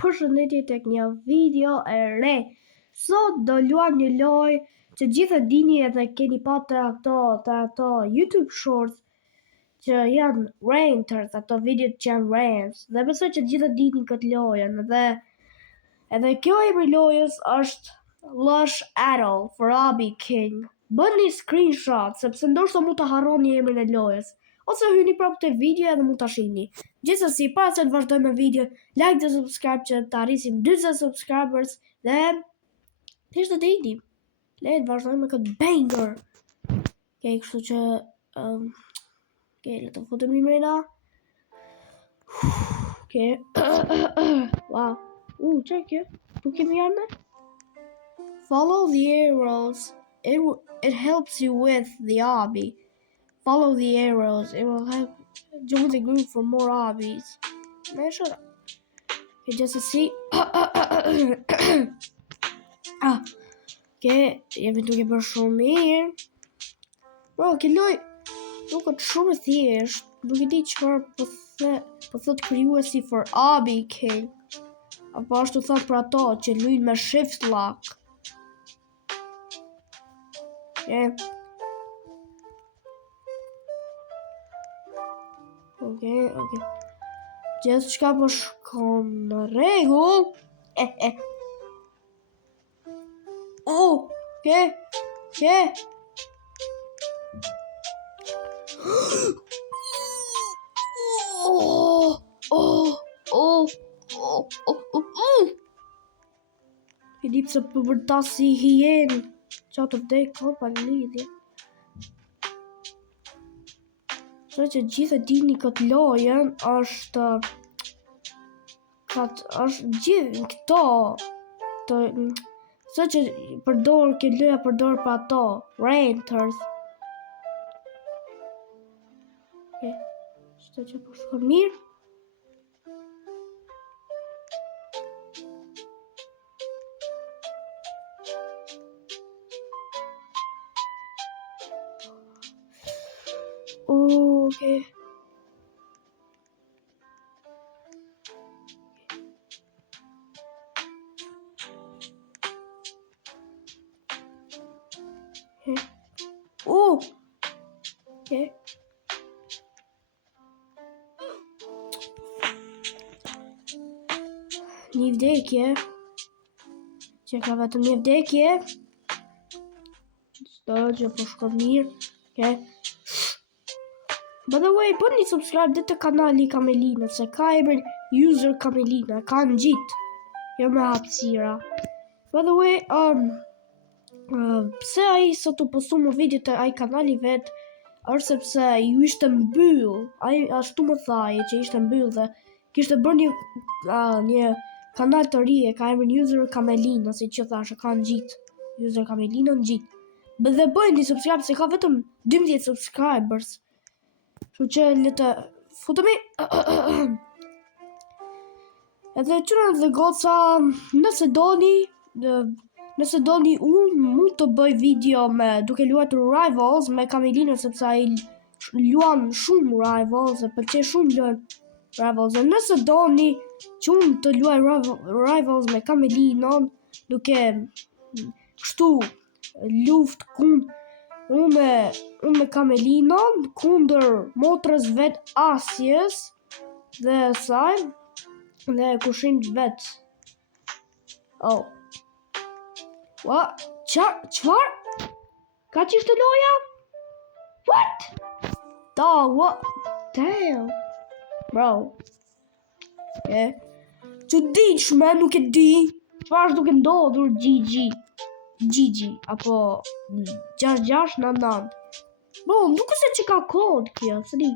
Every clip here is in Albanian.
Përshëndetje tek një video e re. Sot do luajmë një lojë që gjithë e dini edhe keni patë ato YouTube Shorts që janë ranters, ato videot që janë rants. Dhe besoj që gjithë e dini këtë lojën edhe kjo emri lojës është Lush Atol for Obby King. Bëni screenshot sepse ndoshta mund të harroni emrin e lojës. Ose hyni prapë te video edhe mund ta shihni. Gjithsesi, para se të vazhdojmë me video, like dhe subscribe që të arrisim 40 subscribers dhe thjesht të idi. Le të vazhdojmë me këtë banger. Okej, kështu që le të futemi mrena. Okej. Wow. Çfarë kjo? Tu kemi armë? Follow the arrows. It helps you with the obby. Follow the arrows. It will help join the group for more obbies. Man, shut up. Okay, just to see. Okay, jemi duke bërë shumë mirë. Bro, kjo loj nuk është shumë e thjesht. Nuk e di çfarë po thot krijuesi for Obby King. Apo ashtu thot për ato që luajnë me shift lock. Okay. Okay. Gjithë çka po shkon në rregull. Okay. E di pse po vërtas si hien. Qa të vdek, pa lidhje. So që gjithë e dini këtë lojën është gjithë këto so që përdor këtë loja përdor për ato ranters. Okay. Shto që po shko mirë. Okay. Okay. Një vdekje. Që ka vetëm një vdekje. Sto që po shko mirë. Okay. By the way, bëni subscribe dhe të kanali Kamelina, se ka emrin user Kamelina, ka në gjitë, jo me hapësira. By the way, pse ai sot u postu më video të ai kanali vet, është sepse ju ishte mbyll, ai ashtu më thaj që ishte mbyll dhe kishte bërë një kanal të ri, ka emrin user Kamelina, si që thashë, ka në gjitë, user Kamelina në gjitë. Dhe bëni subscribe se ka vetëm 12 subscribers. Kështu që le të futemi. Edhe qëra dhe goca, nëse doni unë mund të bëj video me duke luajtur Rivals me Kamelina sepse ai luan shumë Rivals e pëlqej shumë luajn Rivals. Dhe nëse doni që unë të luaj Rivals me Kamelina duke kështu luft unë me Kamelina kundër motrës vet Asjes dhe saj dhe kushin vet. What? Çfarë? Ka qishtë loja? What? What? Damn. Bro. Okay. Që diqme nuk e di. Çfarë është duke ndodhur Gigi, apo 6699. Bro, nuk se që ka kod kjo, sëri.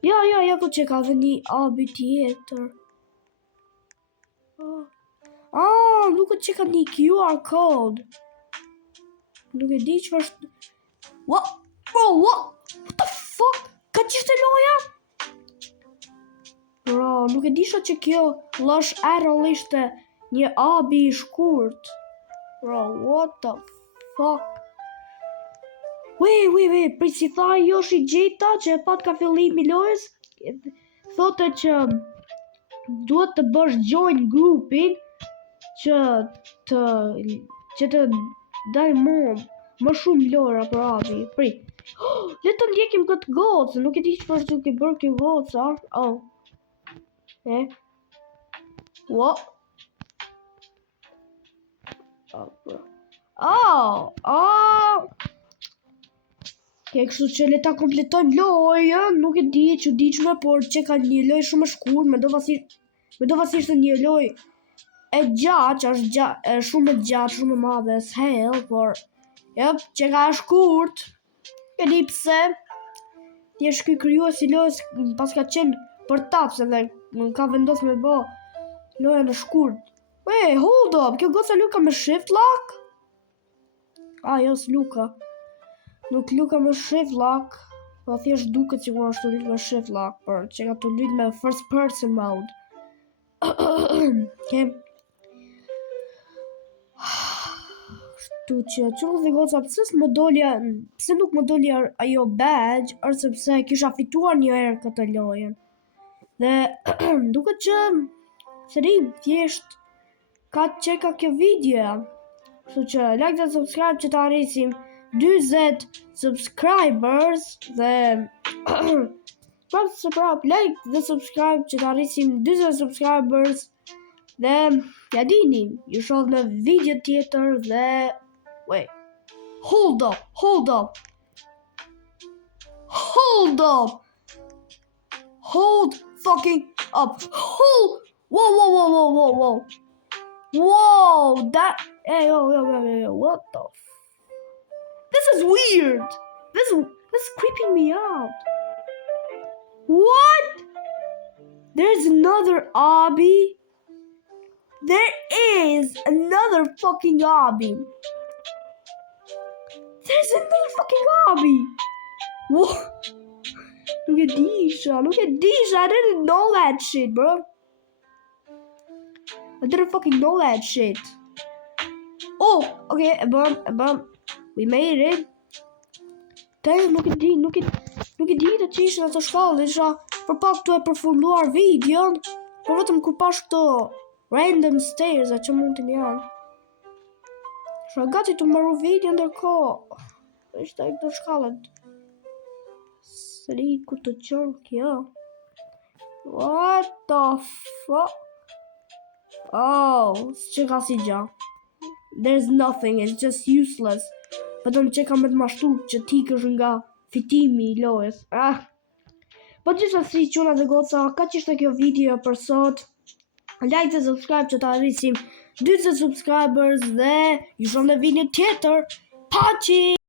Ja, ku që ka dhe një obby tjetër. Nuk që ka një QR code. Nuk e di që është... What? Bro, what the fuck? Ka qishte loja? Bro, nuk e di që kjo Lush Atol ishte një obby i shkurt. Bro, what the fuck? Wait, për si tha Yoshi Gjeta që e pat ka fillim i lojës, thote që duhet të bësh join grupin që të dalë më shumë lojra për Abi. Le të ndjekim këtë gocë, nuk e di çfarë do të bërë kjo gocë. What? Kështu që le ta kompletojmë lojën, nuk e di që diqme, por që ka një lojë shumë shkurt, me do vasisht një lojë e gjatë, është shumë e gjatë, shumë e madhe, as hell, por që ka shkurt, e di pse, ti është ky krijuesi i lojës, pas ka qenë për tapse dhe ka vendosur me bë lojën e shkurt. Wait, hold up, kjo goca luka me shift lock? Jo, s'luka. Nuk luka me shift lock, po thjesht duket sikur ashtu lut me shift lock, por që ka të lut me first person mode. Okay. Kështu që çfarë dhe goca, pse nuk më doli ajo badge, është sepse kisha fituar një herë këtë lojën. Dhe duket që thjesht ka kjo video. Kështu që like dhe subscribe që të arrisim 20 subscribers dhe like dhe subscribe që të arrisim 20 subscribers dhe ja dini, ju shoh në video tjetër dhe wait, hold up hold fucking up, whoa, that, hey, yo, what the this is weird. This is creeping me out. What? There's another obby. There is another fucking obby. There's another fucking obby. What? Look at Disha. I didn't know that shit, bro. I didn't fucking know that shit. Oh, okay, bum. We made it. Damn, nuk e di të qishë në të shkallë, isha për pak të e përfunduar videon, por vetëm kur pash këto random stairs që mund të janë. Isha gati të mbaru video ndërkohë. Ishte e këto shkallët. Sëri ku të qënë kjo. What the fuck? Oh, që ka si gja. There's nothing, it's just useless. Vetëm që ka me të mashtu që ti kësh nga fitimi i lojës. Po gjithashtu çuna dhe goca, ka që ishte kjo video për sot. Like dhe subscribe që të arrisim 20 subscribers dhe ju shoh në video tjetër. Paçi!